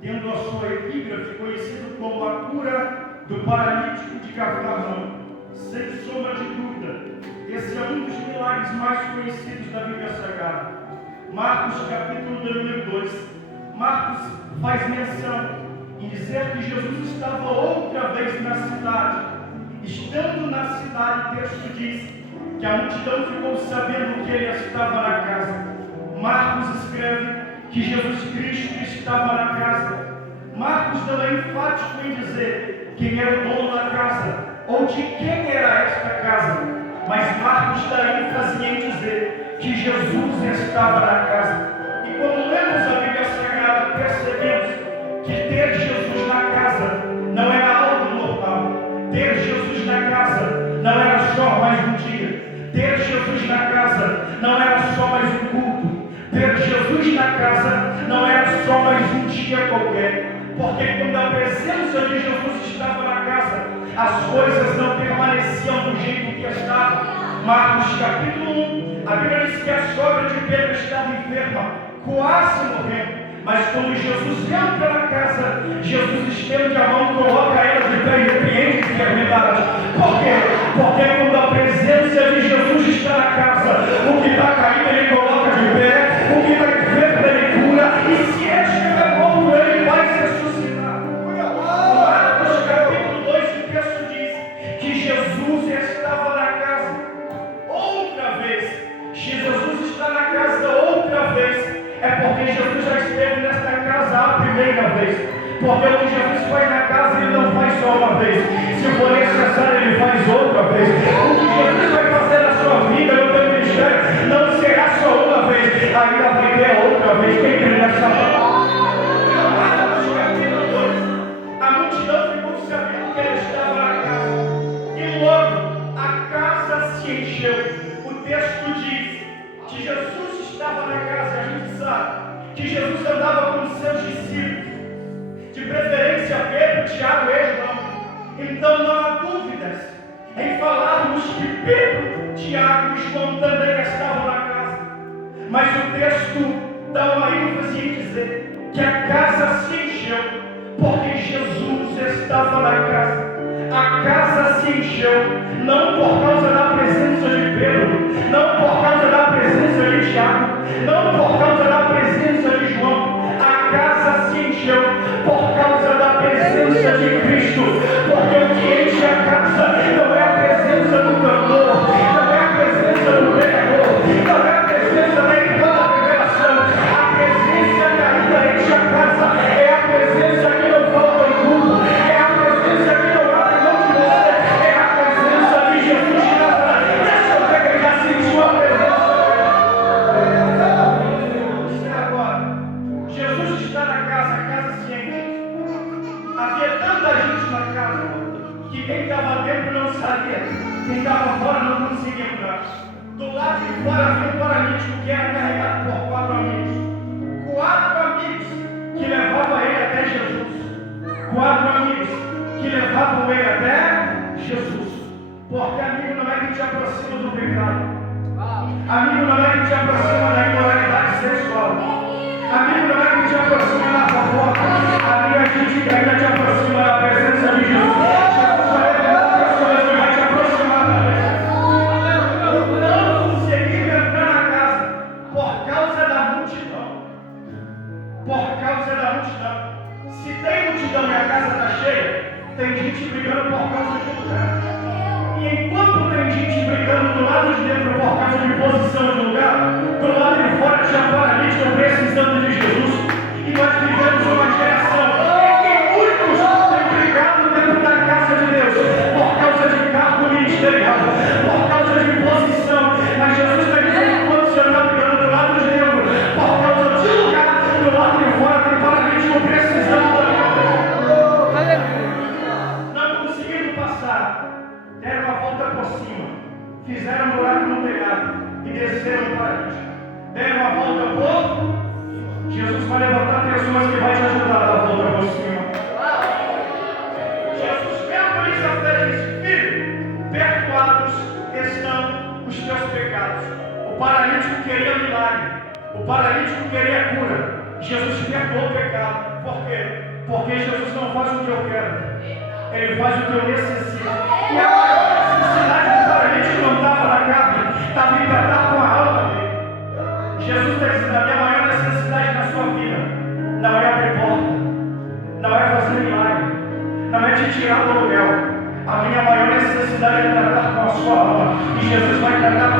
tendo a sua epígrafe conhecido como a cura do paralítico de Cafarnaum. Sem sombra de dúvida, esse é um dos milagres mais conhecidos da Bíblia Sagrada. Marcos capítulo número 2. Marcos faz menção em dizer que Jesus estava outra vez na cidade. Estando na cidade, o texto diz que a multidão ficou sabendo que ele estava na casa. Marcos escreve que Jesus Cristo estava na casa. Marcos não é enfático em dizer quem era o dono da casa ou de quem era esta casa, mas Marcos dá ênfase em dizer que Jesus estava na casa. E quando lemos a Bíblia Sagrada, percebemos que ter Jesus na casa não era algo normal. Ter Jesus na casa não era só mais um dia. Ter Jesus na casa não era só mais um culto. Ter Jesus na casa não era só mais um dia qualquer. Porque quando a presença de Jesus estava na casa, as coisas não permaneciam do jeito que estavam. Marcos capítulo 1, a Bíblia diz que a sogra de Pedro estava enferma, quase morrendo. Mas quando Jesus entra na casa, Jesus estende a mão, coloca ela de pé e repreende a enfermidade. Por quê? Porque quando a presença de Jesus está na casa, o que está caído ele coloca de pé, o que está enfermo ele cura, e se ele estiver morto, ele vai ressuscitar. Marcos capítulo 2, o texto diz que Jesus estava na casa outra vez. Se Jesus está na casa outra vez, é porque Jesus já esteve nesta casa a primeira vez. Porque o que Jesus faz na casa, ele não faz só uma vez. Se for necessário, ele faz outra vez. O que Jesus vai fazer na sua vida, no teu ministério, não será só uma vez, ainda vai ter outra vez. Quem crê nessa palavra? A multidão ficou sabendo que ele estava na casa. E logo a casa se encheu. O texto diz que Jesus estava na casa. A gente sabe que Jesus andava com os seus discípulos, de preferência Pedro, Tiago e João. Então não há dúvidas em falarmos que Pedro, Tiago e João também estavam na casa. Mas o texto dá uma ênfase em dizer que a casa se encheu porque Jesus estava na casa. A casa se encheu não por causa da presença de Pedro, não por causa da presença de Tiago, não por causa da presença de João. A casa se encheu por causa da presença de Cristo. Porque o que enche a casa não é a presença do cantor, não é a presença do pregador, não é a presença da irmã da revelação. A presença que ainda enche a casa é a presença que não falta em culto, é a presença que não abre mão de você, é a presença de Jesus que está lá. Deixa eu ver que ele já sentiu a presença. Jesus está na casa, a casa se enche. Havia tanta gente na casa que quem estava dentro não sabia, quem estava fora não conseguia entrar. Do lado de fora havia um paralítico que era carregado por 4 amigos. 4 amigos que levavam ele até Jesus. 4 amigos que levavam ele até Jesus. Porque amigo não é que te aproxima do pecado. Amigo não é que te aproxima da imoralidade sexual. Amigo não é que te aproxima da fofoca. Amigo é que ainda te aproxima da presença de Jesus. Jesus vai levar pessoas que vai te aproximar da presença. Não conseguiu entrar na casa por causa da multidão. Por causa da multidão. Se tem multidão e a casa está cheia, tem gente brigando por causa de lugar. E enquanto tem gente brigando do lado de dentro por causa de posição de lugar, do lado de fora tinha paralítico precisando de Jesus. E nós vivemos uma geração em que muitos têm brigado dentro da casa de Deus por causa de cargo ministerial, por causa de posição. Mas Jesus está dizendo que quando você está brigando do lado de dentro por causa de lugar, do lado de fora tem paralítico precisando da minha presença. Não conseguiram passar. Deram a volta por cima, fizeram um buraco no telhado e desceram para a gente. Deram a volta por... Jesus vai levantar pessoas que vai te ajudar a dar a volta por cima. Jesus vendo eles a fé disse: filho, perdoados estão os teus pecados. O paralítico queria milagre, o paralítico queria cura. Jesus perdoou o pecado. Por quê? Porque Jesus não faz o que eu quero, Ele faz o que eu necessito. E a maior necessidade do paralítico não estava na carne, estava em tratar com a alma dele. Jesus está dizendo: a minha maior necessidade na sua vida não é abrir porta, não é fazer milagre, não é te tirar do aluguel. A minha maior necessidade é tratar com a sua alma. E Jesus vai tratar